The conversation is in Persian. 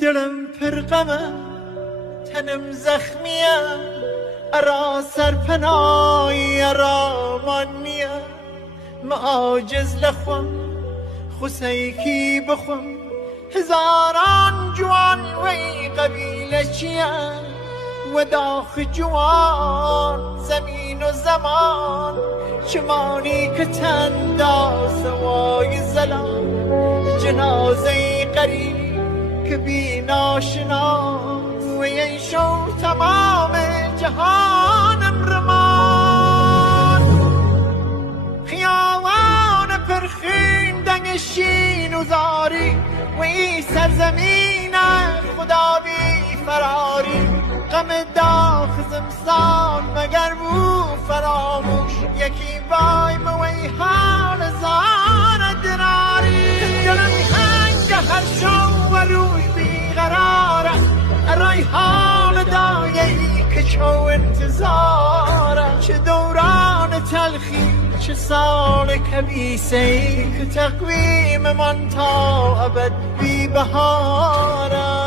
دلم پر غمه تنم زخمیه ارا سرپنایی ارا مانیه ما عاجز لخوام خسیکی بخوام هزاران جوان وی قبیله چیه و داخ جوان زمین و زمان چمانی که تندا سوای زلان جنازه قریب که بی ناشناس و این شو تمام جهانم رمان خیابان پرخین دنگ شین و زاری و این سرزمین خدا بی فراری غم داخ زمستان مگر بو فراموش یکی بای موی حال زار دراری دلم هنگ هر شو و روی بیقراره ارای حال دایهی که چو انتظاره چه دوران تلخی چه سال کبیسهی که تقویم من تا ابد بی بهاره